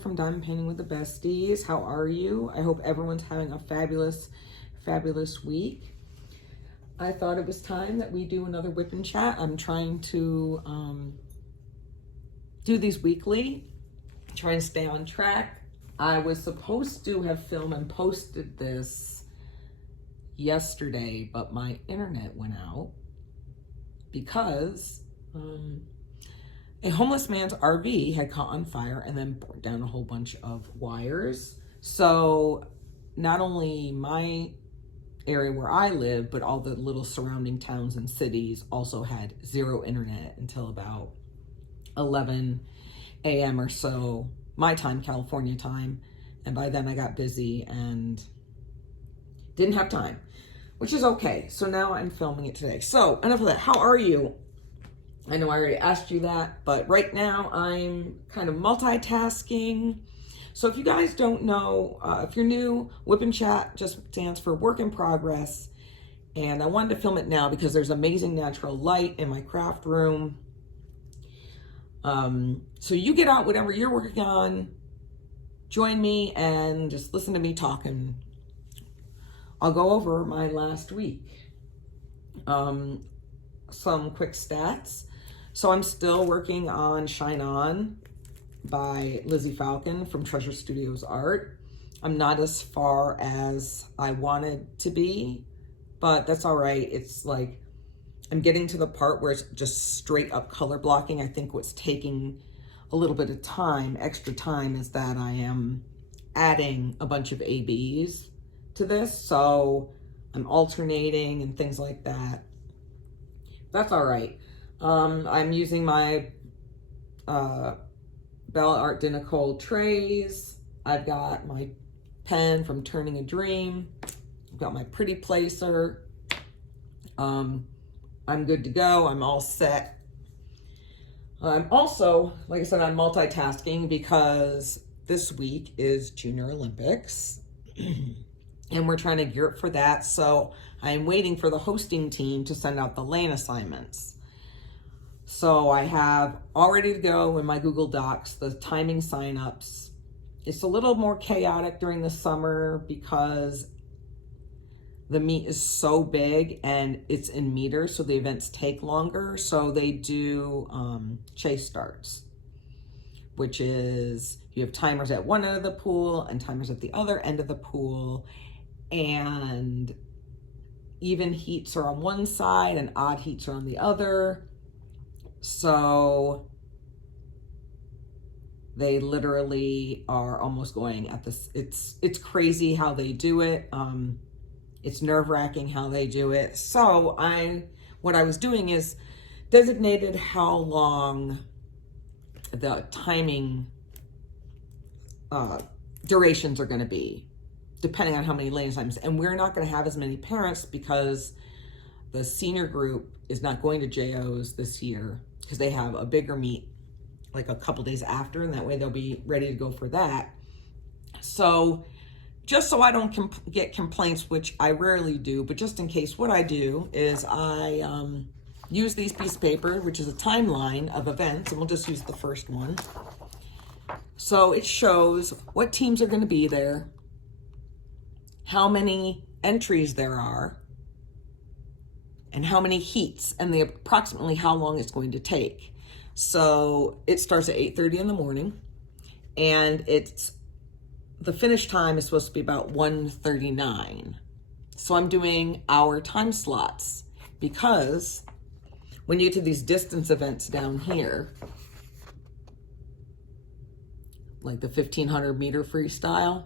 from Diamond Painting with the Besties. How are you? I hope everyone's having a fabulous, fabulous week. I thought it was time that we do another Whip and Chat. I'm trying to do these weekly, try and stay on track. I was supposed to have filmed and posted this yesterday, but my internet went out because a homeless man's RV had caught on fire and then burned down a whole bunch of wires. So not only my area where I live, but all the little surrounding towns and cities also had zero internet until about 11 a.m. or so, my time, California time. And by then I got busy and didn't have time, which is okay. So now I'm filming it today. So enough of that. How are you? I know I already asked you that, but right now I'm kind of multitasking. So if you guys don't know, if you're new, Whip and Chat just stands for work in progress. And I wanted to film it now because there's amazing natural light in my craft room. So you get out whatever you're working on, join me and just listen to me talking. I'll go over my last week. Some quick stats. So I'm still working on Shine On by Lizzie Falcon from Treasure Studios Art. I'm not as far as I wanted to be, but that's all right. It's like I'm getting to the part where it's just straight up color blocking. I think what's taking a little bit of time, extra time, is that I am adding a bunch of ABs to this. So I'm alternating and things like that. That's all right. I'm using my Bella Art de Nicole trays. I've got my pen from Turning a Dream. I've got my pretty placer. I'm good to go. I'm all set. I'm also, like I said, I'm multitasking because this week is Junior Olympics and we're trying to gear up for that. So I'm waiting for the hosting team to send out the lane assignments. So I have all ready to go in my Google Docs, the timing signups. It's a little more chaotic during the summer because the meet is so big and it's in meters, so the events take longer. So they do chase starts, which is you have timers at one end of the pool and timers at the other end of the pool, and even heats are on one side and odd heats are on the other. So they literally are almost going at this. It's crazy how they do it. It's nerve-wracking how they do it. So what I was doing is designated how long the timing durations are going to be, depending on how many lane assignments. And we're not going to have as many parents because the senior group is not going to JOs this year because they have a bigger meet like a couple days after, and that way they'll be ready to go for that. So just so I don't get complaints, which I rarely do, but just in case, what I do is I use these pieces of paper, which is a timeline of events, and we'll just use the first one. So it shows what teams are going to be there, how many entries there are, and how many heats, and approximately how long it's going to take. So it starts at 8:30 in the morning, and the finish time is supposed to be about 1:39. So I'm doing hour time slots because when you get to these distance events down here, like the 1500 meter freestyle,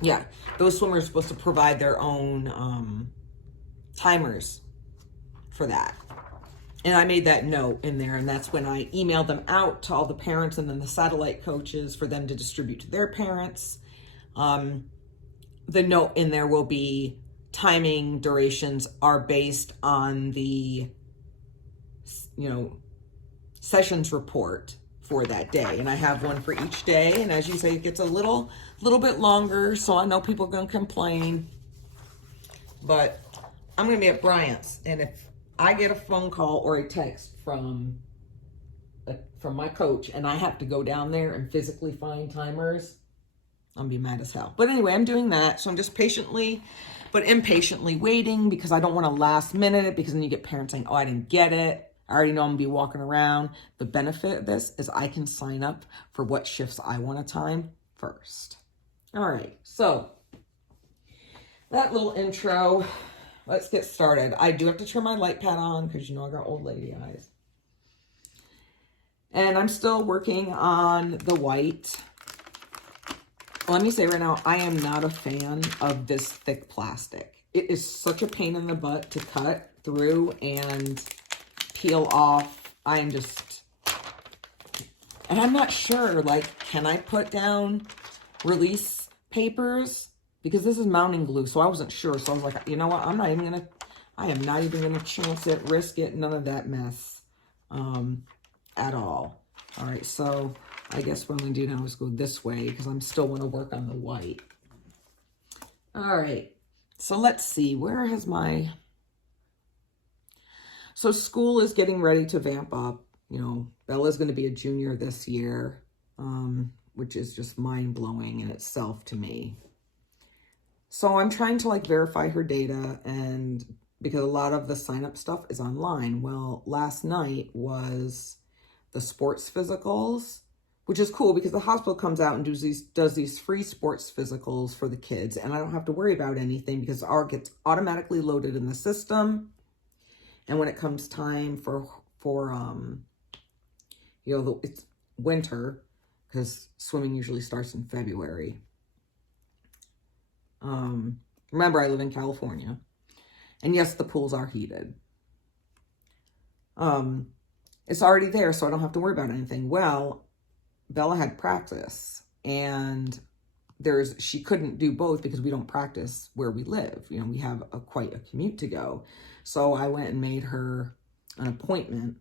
yeah, those swimmers are supposed to provide their own timers for that. And I made that note in there, and that's when I emailed them out to all the parents and then the satellite coaches for them to distribute to their parents. The note in there will be timing durations are based on the, sessions report for that day. And I have one for each day. And as you say, it gets a little bit longer. So I know people are going to complain, but I'm going to be at Bryant's. And if I get a phone call or a text from from my coach and I have to go down there and physically find timers, I'll be mad as hell. But anyway, I'm doing that. So I'm just patiently, but impatiently waiting because I don't want to last minute it, because then you get parents saying, oh, I didn't get it. I already know I'm going to be walking around. The benefit of this is I can sign up for what shifts I want to time first. All right. So that little intro, let's get started. I do have to turn my light pad on because you know I got old lady eyes. And I'm still working on the white. Let me say right now, I am not a fan of this thick plastic. It is such a pain in the butt to cut through and peel off. And I'm not sure, like, can I put down release papers? Because this is mounting glue, so I wasn't sure. So I was like, you know what, I am not even gonna chance it, risk it, none of that mess at all. All right, so I guess what I'm gonna do now is go this way because I'm still want to work on the white. All right, so let's see, where has my... So school is getting ready to vamp up. You know, Bella's going to be a junior this year, which is just mind-blowing in itself to me. So I'm trying to like verify her data, and because a lot of the sign-up stuff is online. Well, last night was the sports physicals, which is cool because the hospital comes out and does these free sports physicals for the kids, and I don't have to worry about anything because ours gets automatically loaded in the system. And when it comes time for you know, it's winter because swimming usually starts in February. Remember, I live in California, and yes, the pools are heated. It's already there, so I don't have to worry about anything. Well, Bella had practice, and she couldn't do both because we don't practice where we live. You know, we have quite a commute to go. So I went and made her an appointment,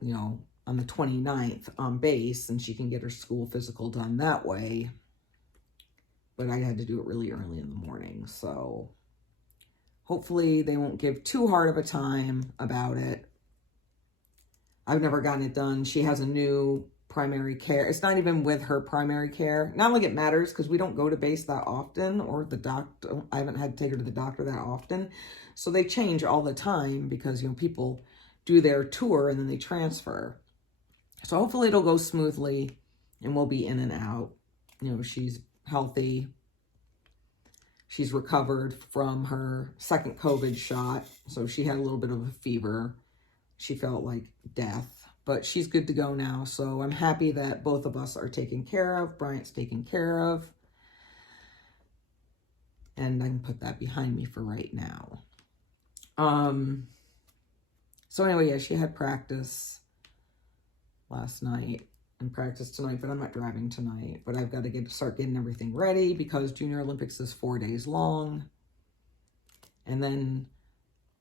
you know, on the 29th on base, and she can get her school physical done that way. But I had to do it really early in the morning. So hopefully they won't give too hard of a time about it. I've never gotten it done. She has a new primary care. It's not even with her primary care. Not like it matters because we don't go to base that often, or the doctor. I haven't had to take her to the doctor that often. So they change all the time because, you know, people do their tour and then they transfer. So hopefully it'll go smoothly and we'll be in and out. You know, she's healthy. She's recovered from her second COVID shot. So she had a little bit of a fever. She felt like death. But she's good to go now, so I'm happy that both of us are taken care of. Bryant's taken care of. And I can put that behind me for right now. So anyway, yeah, she had practice last night and practice tonight, but I'm not driving tonight. But I've got to start getting everything ready because Junior Olympics is 4 days long. And then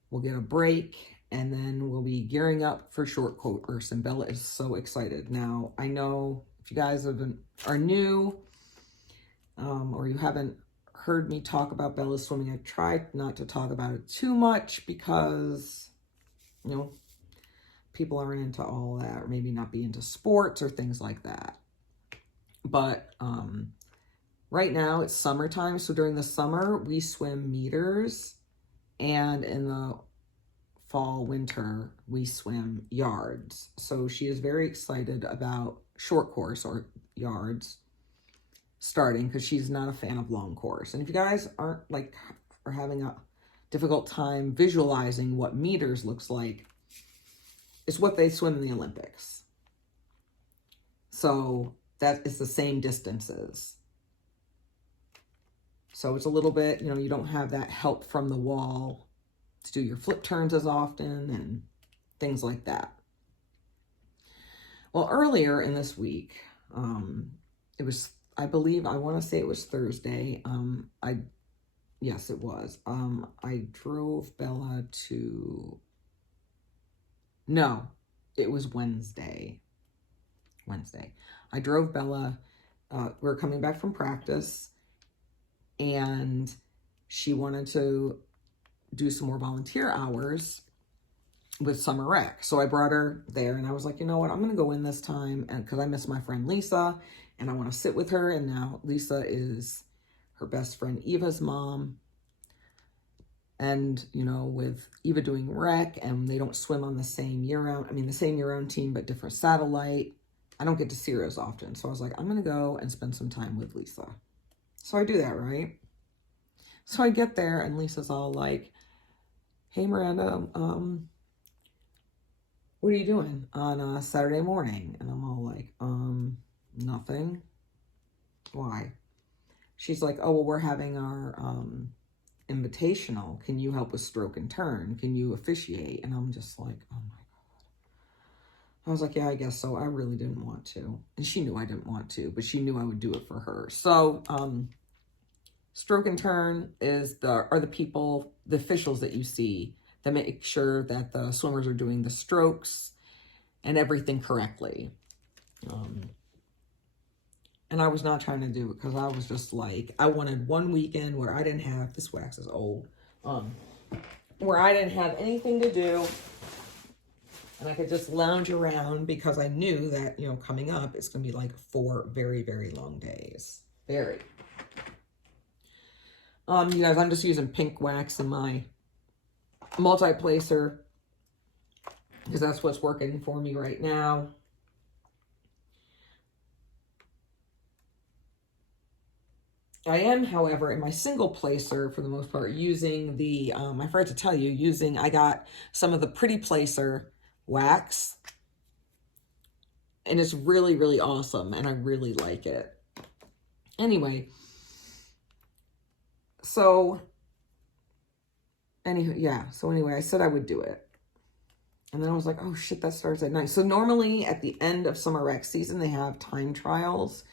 we'll get a break. And then we'll be gearing up for short course, and Bella is so excited. Now, I know if you guys are new or you haven't heard me talk about Bella's swimming, I've tried not to talk about it too much because, you know, people aren't into all that, or maybe not be into sports or things like that. But right now it's summertime, so during the summer we swim meters, and in the fall, winter, we swim yards. So she is very excited about short course or yards starting because she's not a fan of long course. And if you guys are having a difficult time visualizing what meters looks like, it's what they swim in the Olympics. So that is the same distances. So it's a little bit, you know, you don't have that help from the wall to do your flip turns as often and things like that. Well, earlier in this week, it was, I believe, I want to say it was Thursday. Yes, it was. I drove Bella to, no, it was Wednesday. I drove Bella, we were coming back from practice, and she wanted to do some more volunteer hours with summer rec. So I brought her there and I was like, you know what, I'm going to go in this time, and because I miss my friend Lisa and I want to sit with her. And now Lisa is her best friend Eva's mom. And, you know, with Eva doing rec and they don't swim on the same year-round, I mean, the same year-round team, but different satellite. I don't get to see her as often. So I was like, I'm going to go and spend some time with Lisa. So I do that, right? So I get there and Lisa's all like, hey, Miranda, what are you doing on a Saturday morning? And I'm all like, nothing. Why? She's like, oh, well, we're having our invitational. Can you help with stroke and turn? Can you officiate? And I'm just like, oh my God. I was like, yeah, I guess so. I really didn't want to. And she knew I didn't want to, but she knew I would do it for her. So stroke and turn are the people, the officials that you see that make sure that the swimmers are doing the strokes and everything correctly. And I was not trying to do it because I was just like, I wanted one weekend where I didn't have, this wax is old, where I didn't have anything to do and I could just lounge around, because I knew that, you know, coming up, it's going to be like 4 very, very long days. Very. You guys, I'm just using pink wax in my multi-placer because that's what's working for me right now. I am, however, in my single placer, for the most part, using the, I forgot to tell you, I got some of the Pretty Placer wax. And it's really, really awesome. And I really like it. Anyway. So, anyway, I said I would do it. And then I was like, oh shit, that starts at 9. So normally at the end of summer rec season, they have time trials.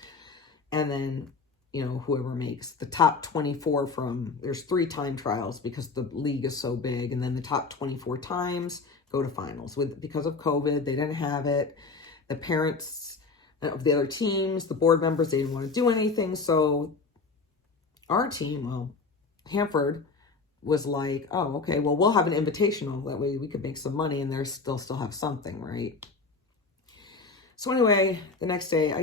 And then, you know, whoever makes the top 24 there's 3 time trials because the league is so big. And then the top 24 times go to finals. Because of COVID, they didn't have it. The parents of the other teams, the board members, they didn't want to do anything. So our team, well, Hanford, was like, oh, okay, well, we'll have an invitational. That way we could make some money and they'll still have something, right? So anyway, the next day so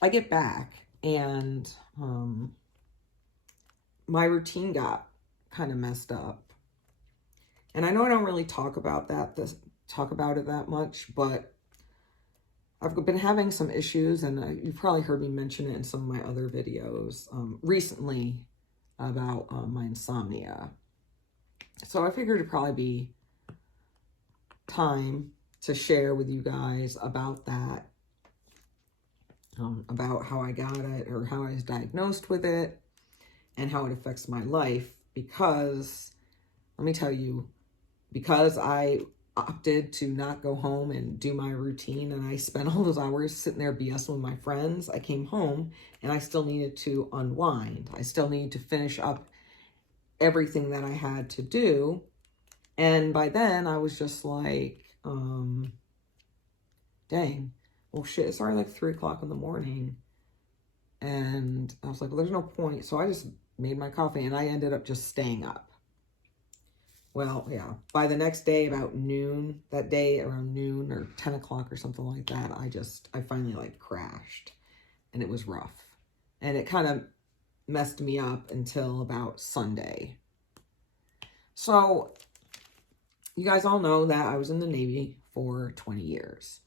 I get back and my routine got kind of messed up. And I know I don't really talk about it that much, but I've been having some issues, and you've probably heard me mention it in some of my other videos recently about my insomnia. So I figured it'd probably be time to share with you guys about that, about how I got it or how I was diagnosed with it and how it affects my life. Because, let me tell you, because I opted to not go home and do my routine, and I spent all those hours sitting there BSing with my friends, I came home and I still needed to unwind. I still needed to finish up everything that I had to do. And by then I was just like, dang, well shit, it's already like 3 o'clock in the morning. And I was like, well, there's no point. So I just made my coffee and I ended up just staying up. Well, yeah, by the next day, about noon, that day around noon or 10 o'clock or something like that, I finally like crashed, and it was rough. And it kind of messed me up until about Sunday. So you guys all know that I was in the Navy for 20 years.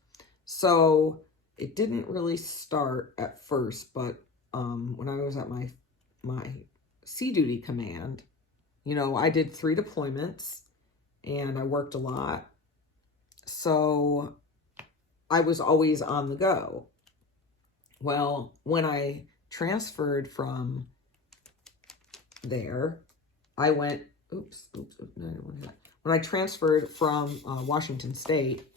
So it didn't really start at first, but when I was at my sea duty command, you know, I did 3 deployments and I worked a lot. So I was always on the go. Well, when I transferred from there, I went, no, I didn't want that. When I transferred from Washington State,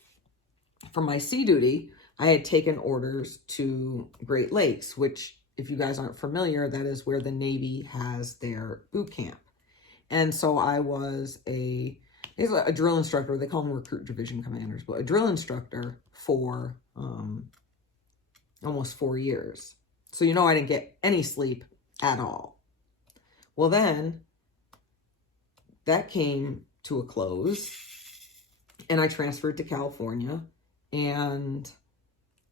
from my sea duty, I had taken orders to Great Lakes, which, if you guys aren't familiar, that is where the Navy has their boot camp. And so I was a drill instructor. They call them recruit division commanders, but a drill instructor for almost 4 years. So, you know, I didn't get any sleep at all. Well, then that came to a close, and I transferred to California, and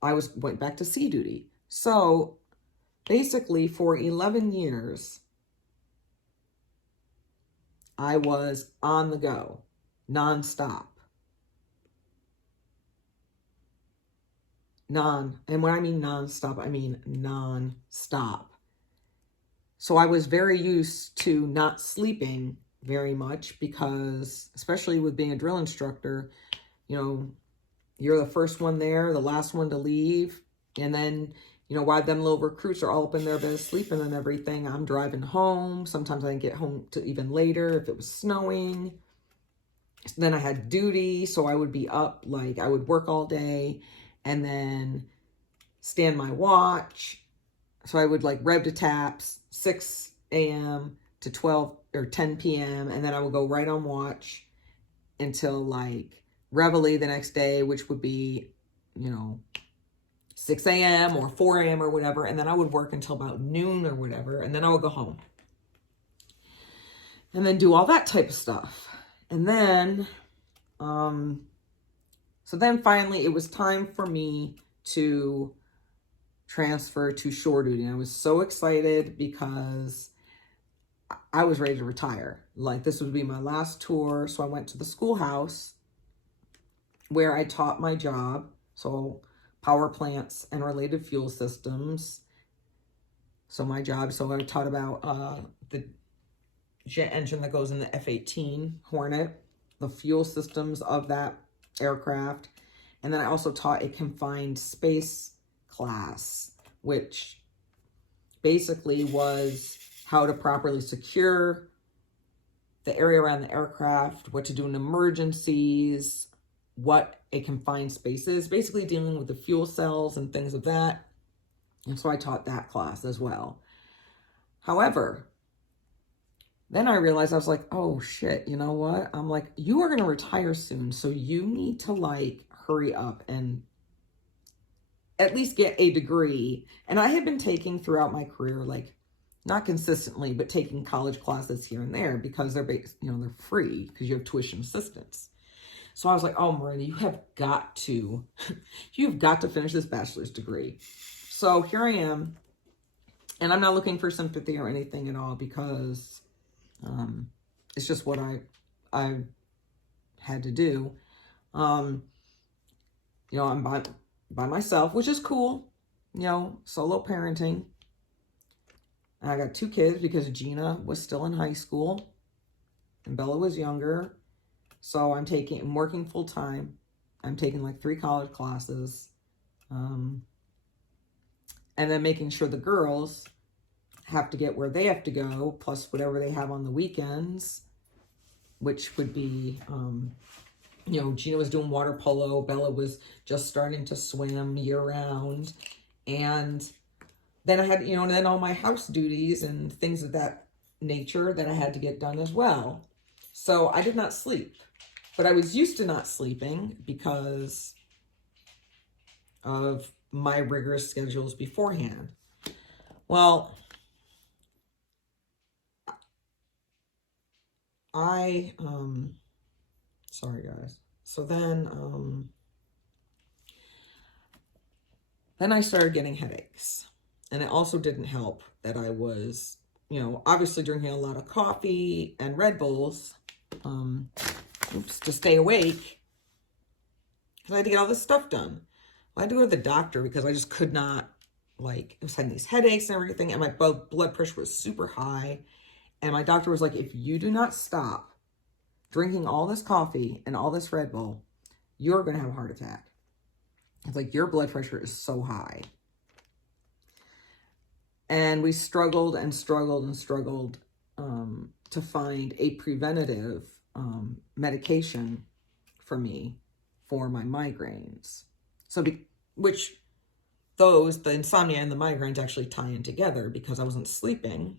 I went back to sea duty. So basically for 11 years, I was on the go, nonstop. And when I mean nonstop, I mean nonstop. So I was very used to not sleeping very much because, especially with being a drill instructor, you know, you're the first one there, the last one to leave. And then, you know, while them little recruits are all up in their bed sleeping and everything, I'm driving home. Sometimes I didn't get home to even later if it was snowing. Then I had duty, so I would be up, like I would work all day and then stand my watch. So I would like rev to taps, 6 a.m. to 12 or 10 p.m. And then I would go right on watch until like reveille the next day, which would be, you know, 6 a.m. or 4 a.m. or whatever. And then I would work until about noon or whatever. And then I would go home and then do all that type of stuff. And then, so then finally it was time for me to transfer to shore duty. And I was so excited because I was ready to retire. Like this would be my last tour. So I went to the schoolhouse where I taught my job. So power plants and related fuel systems. So my job, so I taught about the jet engine that goes in the F-18 Hornet, the fuel systems of that aircraft. And then I also taught a confined space class, which basically was how to properly secure the area around the aircraft, what to do in emergencies, what a confined space is, basically dealing with the fuel cells and things of that. And so I taught that class as well. However, then I realized, I was like, oh shit, you know what? I'm like, you are going to retire soon. So you need to like hurry up and at least get a degree. And I had been taking throughout my career, like not consistently, but taking college classes here and there because they're based, you know, they're free because you have tuition assistance. So I was like, oh, Miranda, you've got to finish this bachelor's degree. So here I am, and I'm not looking for sympathy or anything at all because it's just what I had to do. You know, I'm by myself, which is cool, you know, solo parenting. And I got 2 kids because Gina was still in high school and Bella was younger. So I'm working full time. I'm taking like 3 college classes. And then making sure the girls have to get where they have to go, plus whatever they have on the weekends, which would be, you know, Gina was doing water polo. Bella was just starting to swim year round. And then I had, you know, and then all my house duties and things of that nature that I had to get done as well. So I did not sleep, but I was used to not sleeping because of my rigorous schedules beforehand. Well, sorry guys. So then I started getting headaches, and it also didn't help that I was, you know, obviously drinking a lot of coffee and Red Bulls, to stay awake because I had to get all this stuff done. I had to go to the doctor because I just could not, like, I was having these headaches and everything, and my blood pressure was super high. And my doctor was like, if you do not stop drinking all this coffee and all this Red Bull, you're going to have a heart attack. It's like, your blood pressure is so high. And we struggled and struggled and struggled to find a preventative medication for me for my migraines. So, which the insomnia and the migraines actually tie in together because I wasn't sleeping.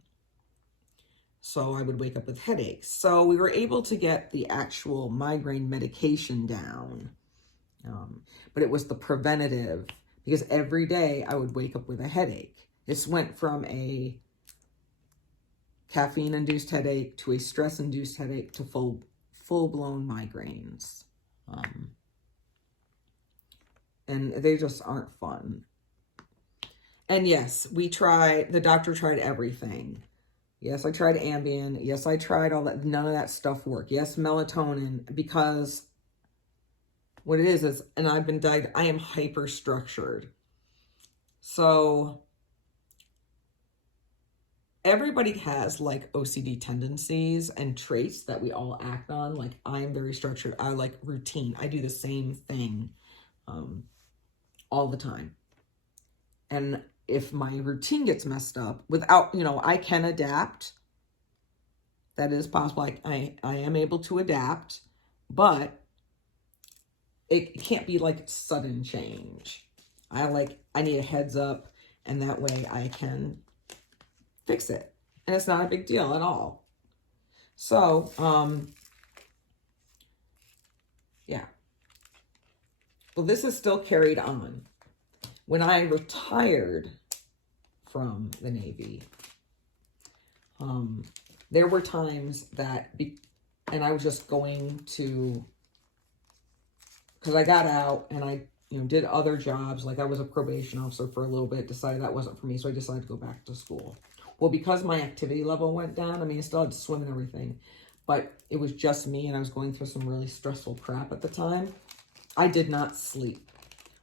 So I would wake up with headaches. So we were able to get the actual migraine medication down. But it was the preventative, because every day I would wake up with a headache. This went from a caffeine-induced headache to a stress-induced headache to full-blown migraines. And they just aren't fun. And yes, the doctor tried everything. Yes, I tried Ambien. Yes, I tried all that. None of that stuff worked. Yes, melatonin, because what it is, and I've been diagnosed, I am hyper-structured. So everybody has like OCD tendencies and traits that we all act on. Like I am very structured. I like routine. I do the same thing all the time. And if my routine gets messed up without, I can adapt. That is possible. I am able to adapt, but it can't be like sudden change. I need a heads up, and that way I can fix it. And it's not a big deal at all. So, yeah. Well, this is still carried on. When I retired from the Navy, there were times that, and I was just going to, because I got out and I, did other jobs. Like I was a probation officer for a little bit, decided that wasn't for me. So I decided to go back to school. Well, because my activity level went down, I still had to swim and everything, but it was just me and I was going through some really stressful crap at the time. I did not sleep,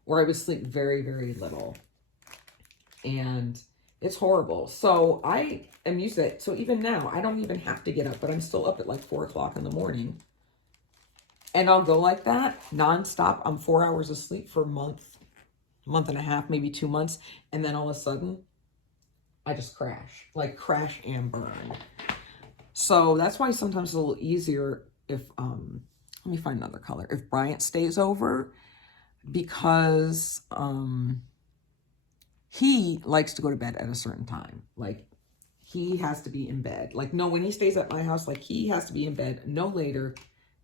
or I would sleep very, very little. And it's horrible. So I am used to it. So even now, I don't even have to get up, but I'm still up at like 4 o'clock in the morning. And I'll go like that nonstop. I'm 4 hours of sleep for a month and a half, maybe 2 months. And then all of a sudden, I just crash and burn. So that's why sometimes it's a little easier if, let me find another color. If Bryant stays over, because he likes to go to bed at a certain time. Like he has to be in bed. Like no, when he stays at my house, like he has to be in bed no later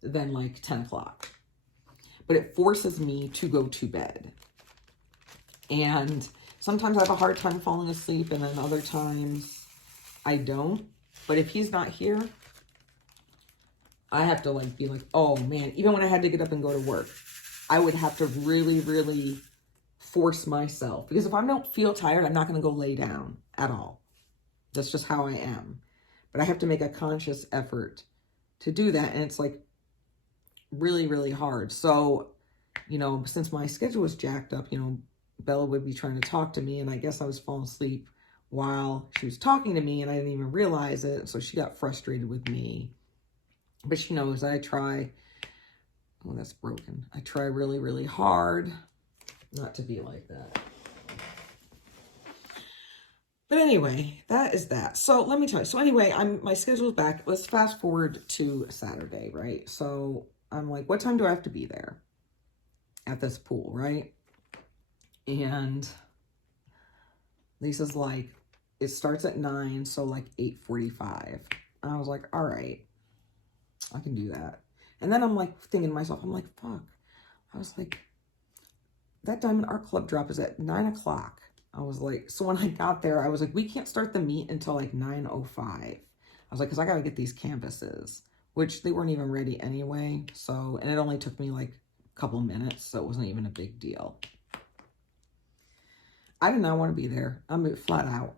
than like 10 o'clock. But it forces me to go to bed. And sometimes I have a hard time falling asleep, and then other times I don't. But if he's not here, I have to like be like, oh man, even when I had to get up and go to work, I would have to really, really force myself. Because if I don't feel tired, I'm not going to go lay down at all. That's just how I am. But I have to make a conscious effort to do that. And it's like really, really hard. So, since my schedule was jacked up, Bella would be trying to talk to me, and I guess I was falling asleep while she was talking to me, and I didn't even realize it. So she got frustrated with me. But she knows I try. Oh, that's broken. I try really, really hard not to be like that. But anyway, that is that. So let me tell you. So anyway, my schedule's back. Let's fast forward to Saturday, right? So I'm like, what time do I have to be there at this pool, right? And Lisa's like, it starts at 9, so like 8:45. I was like, all right, I can do that. And then I'm like thinking to myself, I'm like, fuck. I was like, that Diamond Art Club drop is at 9 o'clock. I was like, so when I got there, I was like, we can't start the meet until like 9:05. I was like, because I got to get these canvases, which they weren't even ready anyway. So, and it only took me like a couple minutes, so it wasn't even a big deal. I did not want to be there. I'm flat out.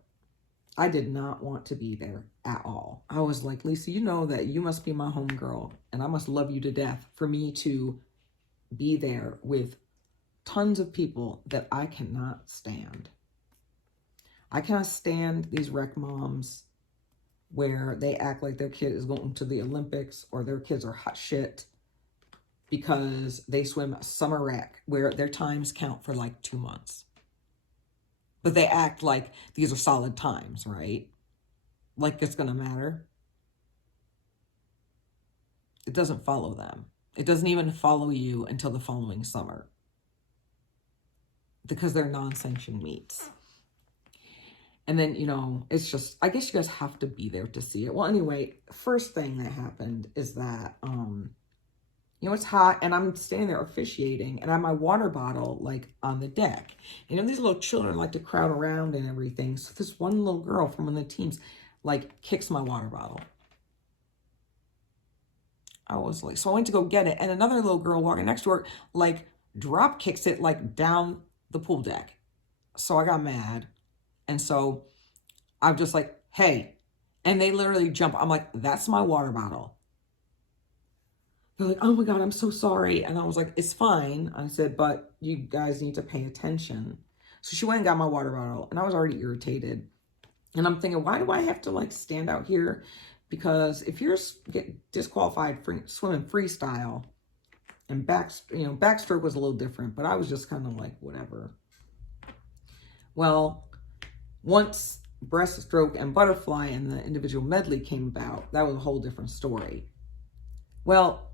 I did not want to be there at all. I was like, Lisa, you know that you must be my homegirl, and I must love you to death for me to be there with tons of people that I cannot stand. I cannot stand these rec moms where they act like their kid is going to the Olympics or their kids are hot shit because they swim summer rec where their times count for like 2 months. But they act like these are solid times, right? Like it's going to matter. It doesn't follow them. It doesn't even follow you until the following summer. Because they're non-sanctioned meets. And then, it's just, I guess you guys have to be there to see it. Well, anyway, first thing that happened is that, it's hot and I'm standing there officiating and I have my water bottle like on the deck. These little children like to crowd around and everything. So this one little girl from one of the teams like kicks my water bottle. I was like, so I went to go get it. And another little girl walking next to her, like drop kicks it like down the pool deck. So I got mad. And so I'm just like, hey. And they literally jump. I'm like, that's my water bottle. They're like, oh my God, I'm so sorry. And I was like, it's fine. I said, but you guys need to pay attention. So she went and got my water bottle and I was already irritated. And I'm thinking, why do I have to like stand out here? Because if you're get disqualified for swimming freestyle and backstroke was a little different, but I was just kind of like, whatever. Well, once breaststroke and butterfly and the individual medley came about, that was a whole different story. Well,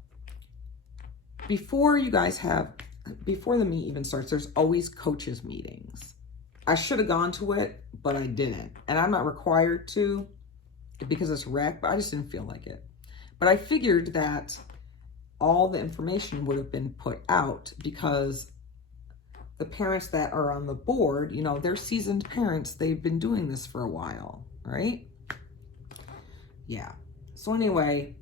before the meet even starts, there's always coaches meetings. I should have gone to it, but I didn't. And I'm not required to because it's rec, but I just didn't feel like it. But I figured that all the information would have been put out because the parents that are on the board, you know, they're seasoned parents. They've been doing this for a while, right? Yeah. So anyway,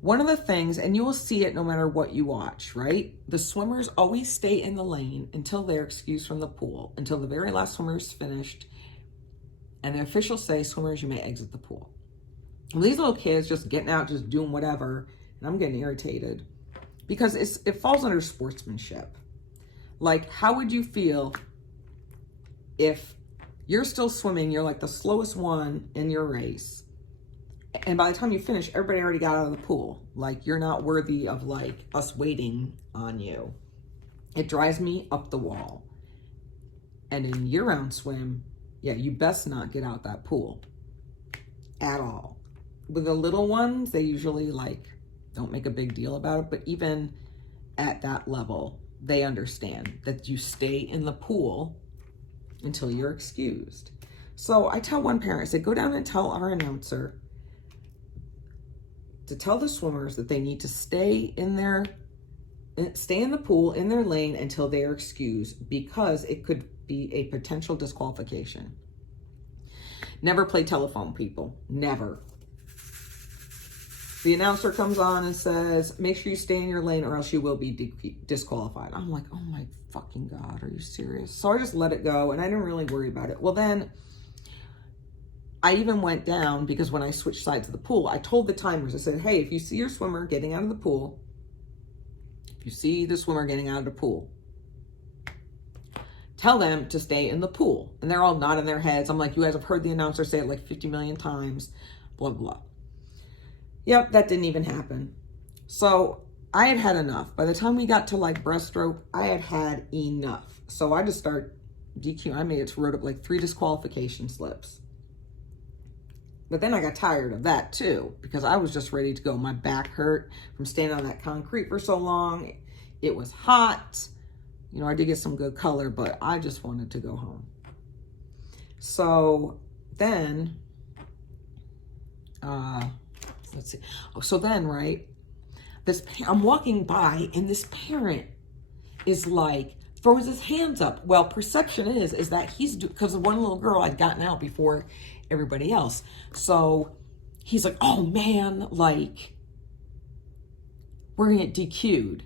one of the things, and you will see it no matter what you watch, right? The swimmers always stay in the lane until they're excused from the pool, until the very last swimmer is finished. And the officials say, swimmers, you may exit the pool. Well, these little kids just getting out, just doing whatever. And I'm getting irritated because it falls under sportsmanship. Like, how would you feel if you're still swimming, you're like the slowest one in your race, and by the time you finish, everybody already got out of the pool. Like, you're not worthy of like us waiting on you. It drives me up the wall. And in year-round swim, yeah, you best not get out that pool at all. With the little ones, they usually like don't make a big deal about it, but even at that level, they understand that you stay in the pool until you're excused. So I tell one parent, I say, go down and tell our announcer to tell the swimmers that they need to stay in the pool in their lane until they are excused, because it could be a potential disqualification. Never play telephone, people. Never. The announcer comes on and says, make sure you stay in your lane or else you will be disqualified. I'm like, oh my fucking God, are you serious? So I just let it go and I didn't really worry about it. Well, then I even went down because when I switched sides of the pool, I told the timers, I said, hey, if you see your swimmer getting out of the pool, tell them to stay in the pool. And they're all nodding their heads. I'm like, you guys have heard the announcer say it like 50 million times, blah, blah. Yep, that didn't even happen. So I had had enough. By the time we got to like breaststroke, I had had enough. So I just started DQ. I made it to wrote up like 3 disqualification slips. But then I got tired of that too, because I was just ready to go. My back hurt from standing on that concrete for so long. It was hot. You know, I did get some good color, but I just wanted to go home. So then, let's see. Oh, so then, right, I'm walking by and this parent is like, throws his hands up. Well, perception is that because one little girl had gotten out before everybody else. So he's like, oh man, like, we're gonna get DQ'd.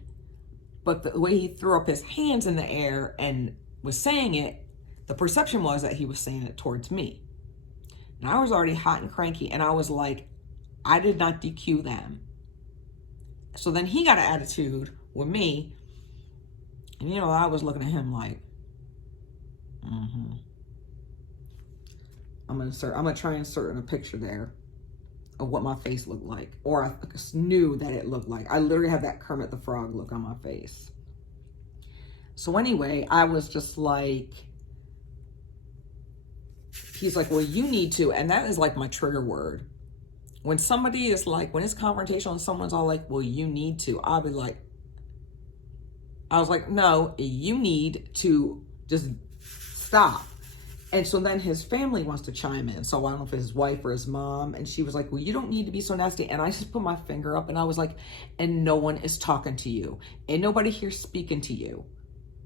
But the way he threw up his hands in the air and was saying it, the perception was that he was saying it towards me. And I was already hot and cranky, and I was like, I did not DQ them. So then he got an attitude with me, and you know, I was looking at him like, I'm gonna try and insert in a picture there of what my face looked like, or I knew that it looked like. I literally had that Kermit the Frog look on my face. So anyway, I was just like, he's like, well, you need to, and that is like my trigger word. When somebody is like, when it's confrontational and someone's all like, well, you need to, I'll be like, I was like, no, you need to just stop. And so then his family wants to chime in. So I don't know if it's his wife or his mom. And she was like, well, you don't need to be so nasty. And I just put my finger up and I was like, and no one is talking to you. And nobody here speaking to you.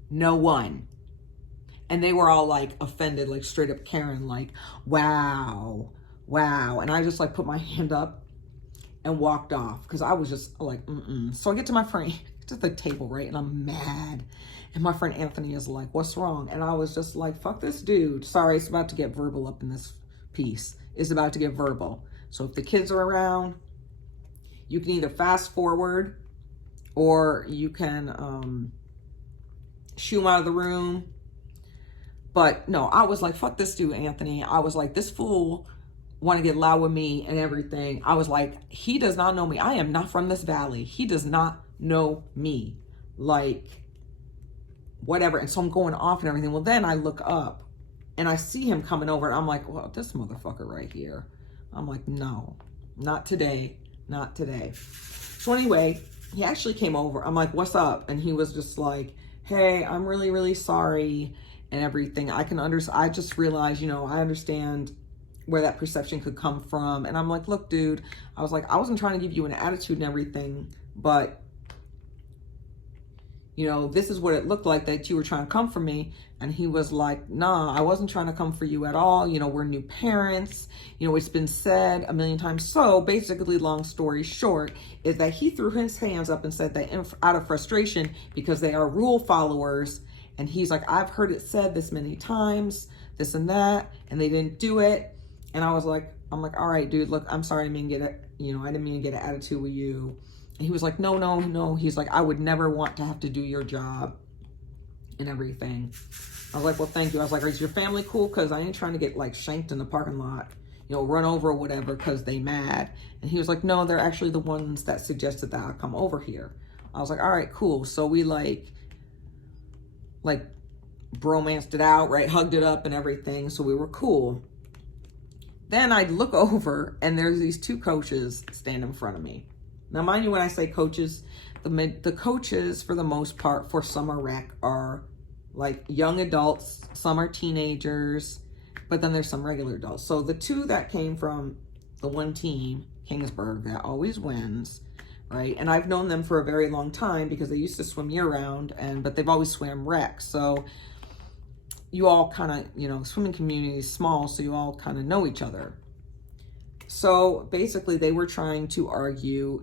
No one. And they were all like offended, like straight up Karen, like, wow, wow. And I just like put my hand up and walked off because I was just like, So I get to my friend, to the table, right? And I'm mad. And my friend Anthony is like, what's wrong? And I was just like, fuck this dude. Sorry, it's about to get verbal up in this piece. It's about to get verbal. So if the kids are around, you can either fast forward or you can shoo them out of the room. But no, I was like, fuck this dude, Anthony. I was like, this fool want to get loud with me and everything. I was like, he does not know me. I am not from this valley. He does not know me. Like, whatever. And so I'm going off and everything. Well, then I look up and I see him coming over and I'm like, well, this motherfucker right here. I'm like, no, not today. Not today. So anyway, he actually came over. I'm like, what's up? And he was just like, hey, I'm really, really sorry and everything. I just realized, I understand where that perception could come from. And I'm like, look, dude, I was like, I wasn't trying to give you an attitude and everything, but this is what it looked like that you were trying to come for me. And he was like, nah, I wasn't trying to come for you at all. We're new parents. It's been said a million times. So basically, long story short, is that he threw his hands up and said that out of frustration, because they are rule followers. And he's like, I've heard it said this many times, this and that, and they didn't do it. And I'm like, all right, dude, look, I'm sorry, I didn't mean to get I didn't mean to get an attitude with you. And he was like, no. He's like, I would never want to have to do your job and everything. I was like, well, thank you. I was like, is your family cool? Because I ain't trying to get like shanked in the parking lot, run over or whatever because they mad. And he was like, no, they're actually the ones that suggested that I come over here. I was like, all right, cool. So we like bromanced it out, right? Hugged it up and everything. So we were cool. Then I look over and there's these two coaches standing in front of me. Now, mind you, when I say coaches, the coaches for the most part for summer rec are like young adults, some are teenagers, but then there's some regular adults. So the two that came from the one team, Kingsburg, that always wins, right? And I've known them for a very long time because they used to swim year round, but they've always swam rec. So you all kind of, swimming community is small, so you all kind of know each other. So basically they were trying to argue,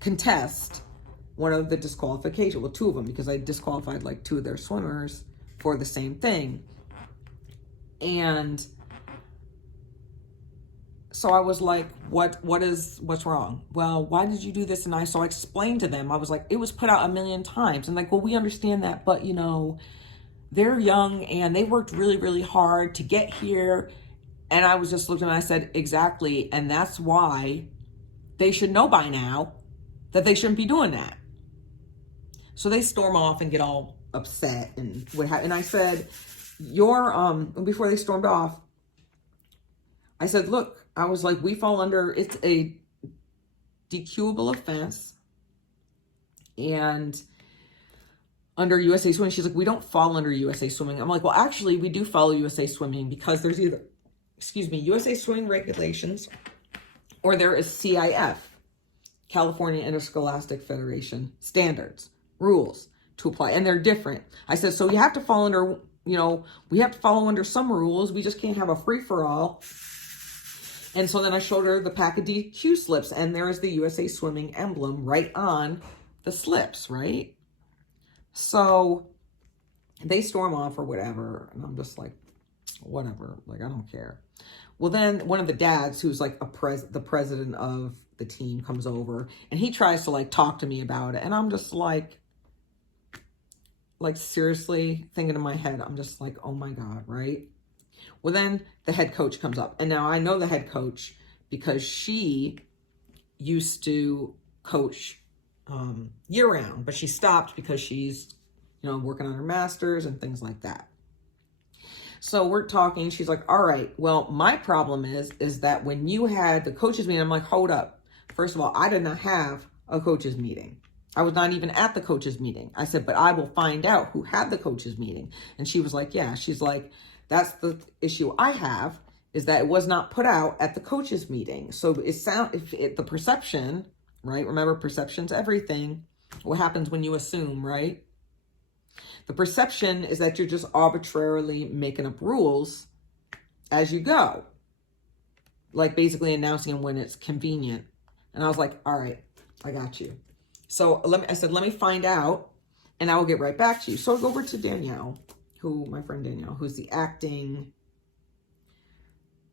contest one of the disqualification, well, two of them, because I disqualified like two of their swimmers for the same thing. And so I was like, what's wrong? Well, why did you do this? And so I explained to them, I was like, it was put out a million times. And like, well, we understand that, but they're young and they worked really, really hard to get here. And I was just looking and I said, exactly. And that's why they should know by now that they shouldn't be doing that. So they storm off and get all upset and what have. And I said, before they stormed off, I said, look, I was like, we fall under, it's a DQable offense. And under USA Swimming, she's like, we don't fall under USA Swimming. I'm like, well, actually, we do follow USA Swimming because there's either, USA Swimming regulations, or there is CIF, California Interscholastic Federation standards, rules to apply, and they're different. I said, so you have to fall under, we have to follow under some rules. We just can't have a free-for-all. And so then I showed her the pack of DQ slips, and there is the USA Swimming emblem right on the slips, right? So they storm off or whatever, and I'm just like, whatever, like, I don't care. Well, then one of the dads, who's like the president of the team, comes over and he tries to like talk to me about it. And I'm just like seriously thinking in my head, I'm just like, oh my God, right? Well, then the head coach comes up, and now I know the head coach because she used to coach year round, but she stopped because she's, working on her master's and things like that. So we're talking, she's like, all right, well, my problem is that when you had the coaches meeting, I'm like, hold up. First of all, I did not have a coaches meeting. I was not even at the coaches meeting. I said, but I will find out who had the coaches meeting. And she was like, yeah, she's like, that's the issue I have, is that it was not put out at the coaches meeting. So the perception, right? Remember, perception's everything. What happens when you assume, right? The perception is that you're just arbitrarily making up rules as you go. like basically announcing when it's convenient. And I was like, all right, I got you. So I said, let me find out and I will get right back to you. So I go over to Danielle, my friend Danielle, who's the acting,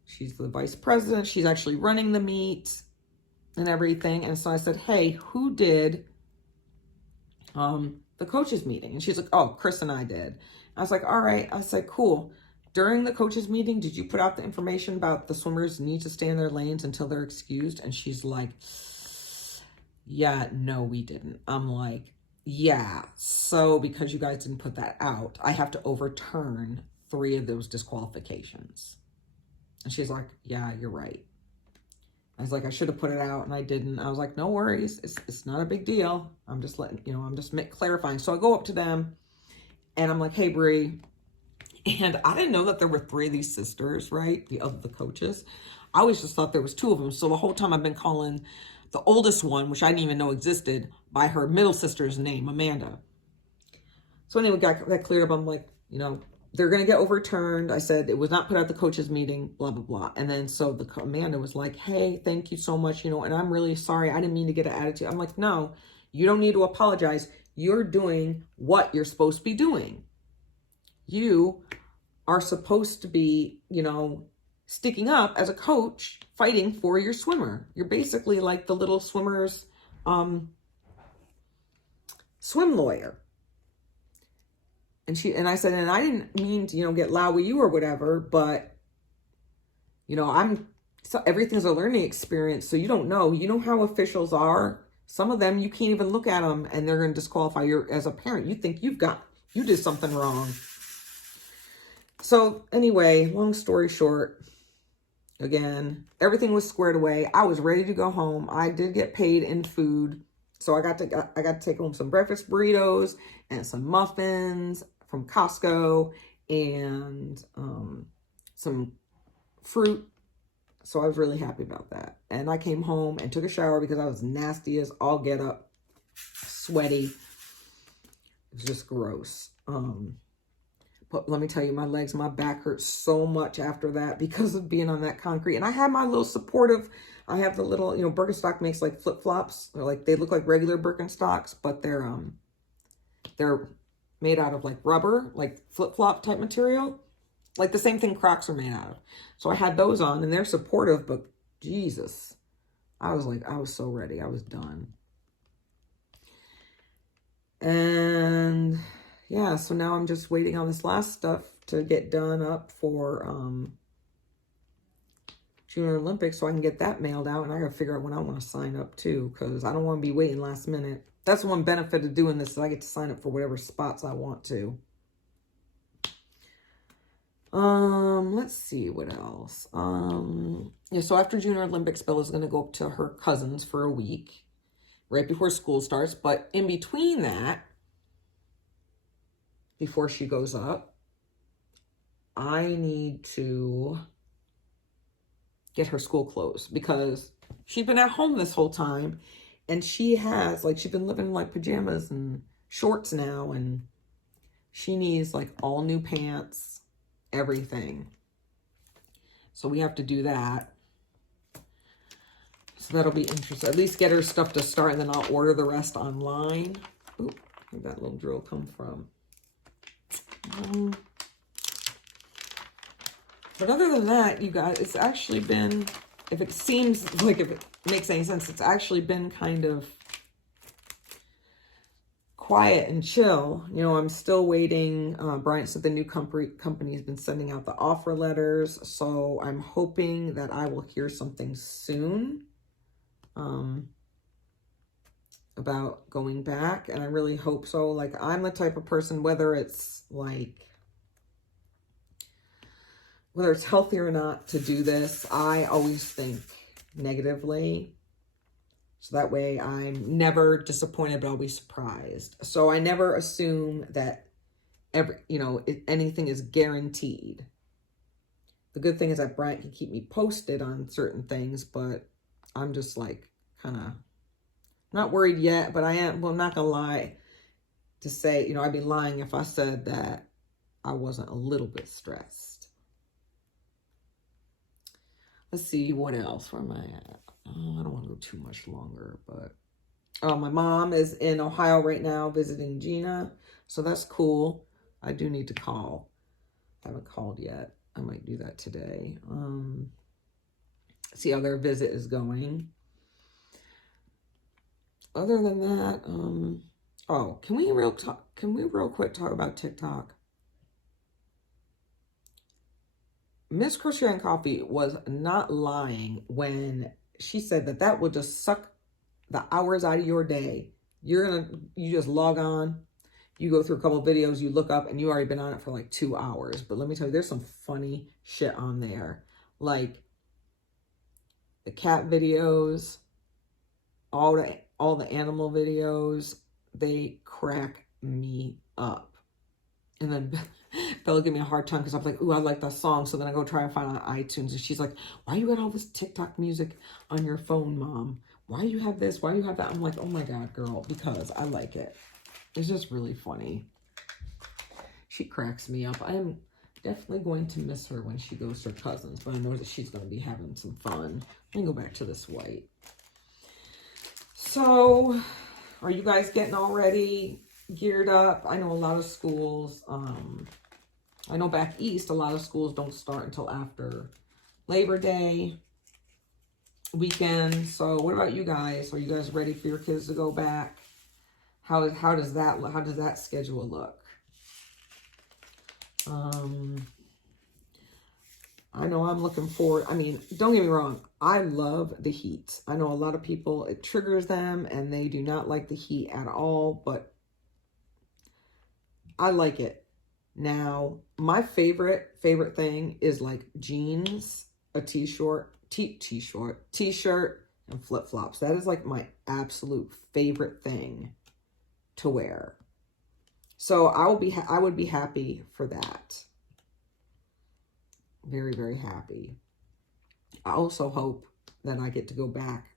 she's the vice president. She's actually running the meet and everything. And so I said, hey, who did the coaches meeting? And she's like, oh, Chris and I did. I was like, all right. I said, cool. During the coaches meeting, did you put out the information about the swimmers need to stay in their lanes until they're excused? And she's like, yeah, no, we didn't. I'm like, yeah. So because you guys didn't put that out, I have to overturn 3 of those disqualifications. And she's like, yeah, you're right. I was like, I should have put it out and I didn't. I was like, no worries. It's not a big deal. I'm just letting, I'm just clarifying. So I go up to them and I'm like, hey, Bree. And I didn't know that there were 3 of these sisters, right? The coaches. I always just thought there was 2 of them. So the whole time I've been calling the oldest one, which I didn't even know existed, by her middle sister's name, Amanda. So anyway, got that cleared up. I'm like, they're going to get overturned. I said it was not put at the coaches meeting, blah, blah, blah. And then so Amanda was like, hey, thank you so much, and I'm really sorry. I didn't mean to get an attitude. I'm like, no, you don't need to apologize. You're doing what you're supposed to be doing. You are supposed to be, sticking up as a coach, fighting for your swimmer. You're basically like the little swimmer's swim lawyer. And I said, and I didn't mean to, get loud with you or whatever, but, so everything's a learning experience. So you don't know. You know how officials are. Some of them, you can't even look at them and they're going to disqualify you as a parent. You think you did something wrong. So anyway, long story short, again, everything was squared away. I was ready to go home. I did get paid in food. So I got to take home some breakfast burritos and some muffins from Costco and some fruit. So I was really happy about that. And I came home and took a shower because I was nasty as all get up, sweaty. It was just gross. But let me tell you, my legs, my back hurt so much after that because of being on that concrete. And I had my little supportive, I have the little, Birkenstock makes like flip-flops. They look like regular Birkenstocks, but they're made out of like rubber, like flip-flop type material. Like the same thing Crocs are made out of. So I had those on and they're supportive, but Jesus, I was so ready. I was done. And yeah, so now I'm just waiting on this last stuff to get done up for Junior Olympics so I can get that mailed out. And I got to figure out when I want to sign up too, because I don't want to be waiting last minute. That's one benefit of doing this, is I get to sign up for whatever spots I want to. Let's see what else. Yeah, so after Junior Olympics, Bella's going to go up to her cousins for a week right before school starts. But in between that, before she goes up, I need to get her school clothes because she's been at home this whole time and she's been living in like pajamas and shorts now, and she needs like all new pants, everything. So we have to do that. So that'll be interesting. At least get her stuff to start and then I'll order the rest online. Ooh, where'd that little drill come from? But other than that, you guys, it's actually been, if it makes any sense, it's actually been kind of quiet and chill. I'm still waiting. Bryant said the new company has been sending out the offer letters. So I'm hoping that I will hear something soon about going back. And I really hope so. Like, I'm the type of person, whether it's healthy or not to do this, I always think negatively. So that way I'm never disappointed, but always surprised. So I never assume that anything is guaranteed. The good thing is that Bryant can keep me posted on certain things, but I'm just like kind of not worried yet, but I am. Well, I'm not gonna lie to say, I'd be lying if I said that I wasn't a little bit stressed. Let's see, what else? Where am I at? Oh, I don't want to go too much longer, but my mom is in Ohio right now visiting Gina, so that's cool. I do need to call. I haven't called yet. I might do that today. See how their visit is going. Other than that, oh, can we real quick talk about TikTok? Miss Crochet and Coffee was not lying when she said that that would just suck the hours out of your day. You just log on, you go through a couple of videos, you look up, and you already been on it for like 2 hours. But let me tell you, there's some funny shit on there. Like the cat videos, all the animal videos, they crack me up. And then Bella give me a hard time because I'm like, ooh, I like that song. So then I go try and find it on iTunes. And she's like, why you got all this TikTok music on your phone, Mom? Why you have this? Why you have that? I'm like, oh my God, girl, because I like it. It's just really funny. She cracks me up. I'm definitely going to miss her when she goes to her cousins, but I know that she's going to be having some fun. Let me go back to this white. So, are you guys getting all ready, geared up? I know a lot of schools, I know back east, a lot of schools don't start until after Labor Day weekend. So what about you guys? Are you guys ready for your kids to go back? How does that schedule look? I know I'm looking forward. I mean, don't get me wrong. I love the heat. I know a lot of people, it triggers them and they do not like the heat at all, but I like it. Now, my favorite thing is like jeans, a t-shirt, and flip-flops. That is like my absolute favorite thing to wear. So I would be happy for that. Very, very happy. I also hope that I get to go back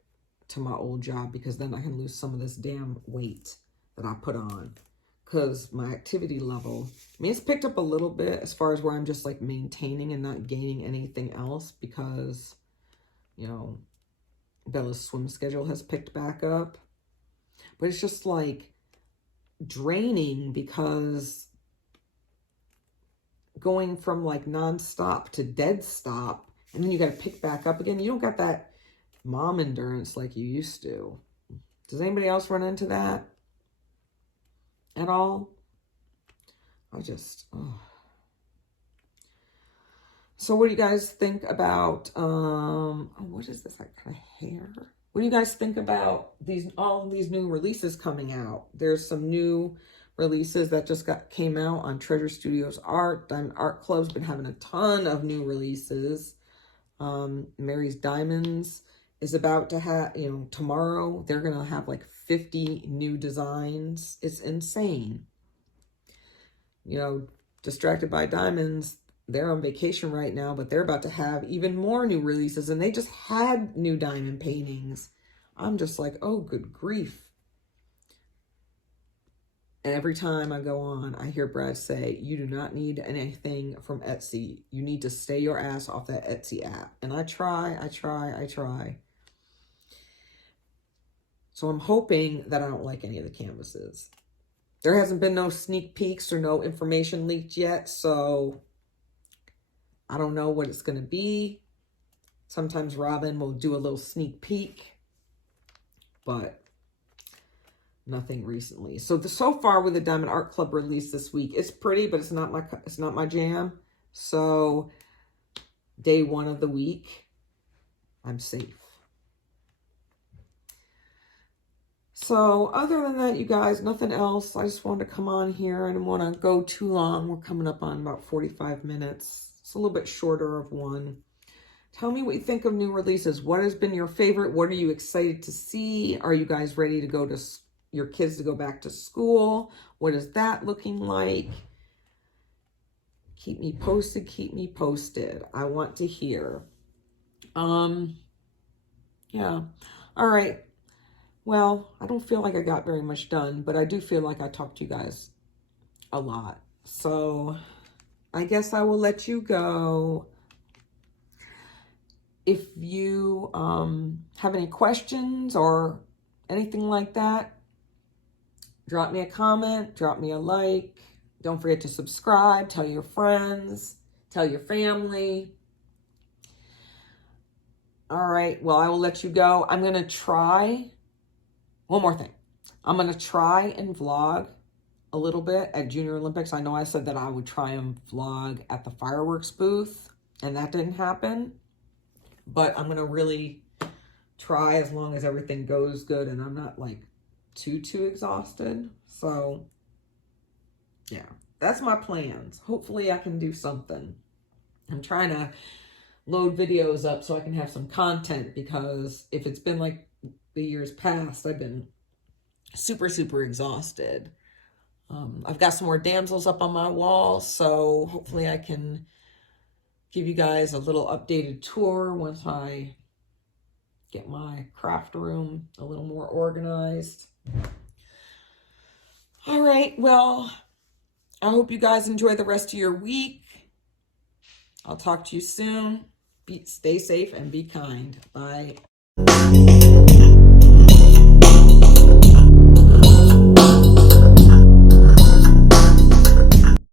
to my old job because then I can lose some of this damn weight that I put on. Because my activity level, I mean, it's picked up a little bit as far as where I'm just like maintaining and not gaining anything else because, you know, Bella's swim schedule has picked back up. But it's just like draining because going from like nonstop to dead stop and then you got to pick back up again. You don't got that mom endurance like you used to. Does anybody else run into that at all? I just, oh. So what do you guys think about, what is this, like kind of hair? What do you guys think about all these new releases coming out? There's some new releases that just came out on Treasure Studios Art. Diamond Art Club's been having a ton of new releases. Mary's Diamonds is about to have, you know, tomorrow they're going to have like 50 new designs. It's insane. You know, Distracted by Diamonds, they're on vacation right now, but they're about to have even more new releases, and they just had new diamond paintings. I'm just like, oh, good grief. And every time I go on, I hear Brad say, you do not need anything from Etsy. You need to stay your ass off that Etsy app. And I try. So I'm hoping that I don't like any of the canvases. There hasn't been no sneak peeks or no information leaked yet, so I don't know what it's going to be. Sometimes Robin will do a little sneak peek, but nothing recently. So so far with the Diamond Art Club release this week, it's pretty, but it's not my jam. So day one of the week, I'm safe. So other than that, you guys, nothing else. I just wanted to come on here. I didn't want to go too long. We're coming up on about 45 minutes. It's a little bit shorter of one. Tell me what you think of new releases. What has been your favorite? What are you excited to see? Are you guys ready to go to your kids to go back to school? What is that looking like? Keep me posted. Keep me posted. I want to hear. Yeah. All right. Well, I don't feel like I got very much done, but I do feel like I talked to you guys a lot. So I guess I will let you go. If you have any questions or anything like that, drop me a comment, drop me a like. Don't forget to subscribe, tell your friends, tell your family. All right, well, I will let you go. I'm going to try, one more thing. I'm going to try and vlog a little bit at Junior Olympics. I know I said that I would try and vlog at the fireworks booth, and that didn't happen. But I'm going to really try as long as everything goes good and I'm not like too exhausted. So yeah, that's my plans. Hopefully I can do something. I'm trying to load videos up so I can have some content, because if it's been like the years past, I've been super exhausted. I've got some more damsels up on my wall, so hopefully I can give you guys a little updated tour once I get my craft room a little more organized. All right, well, I hope you guys enjoy the rest of your week. I'll talk to you soon. Stay safe and be kind. Bye.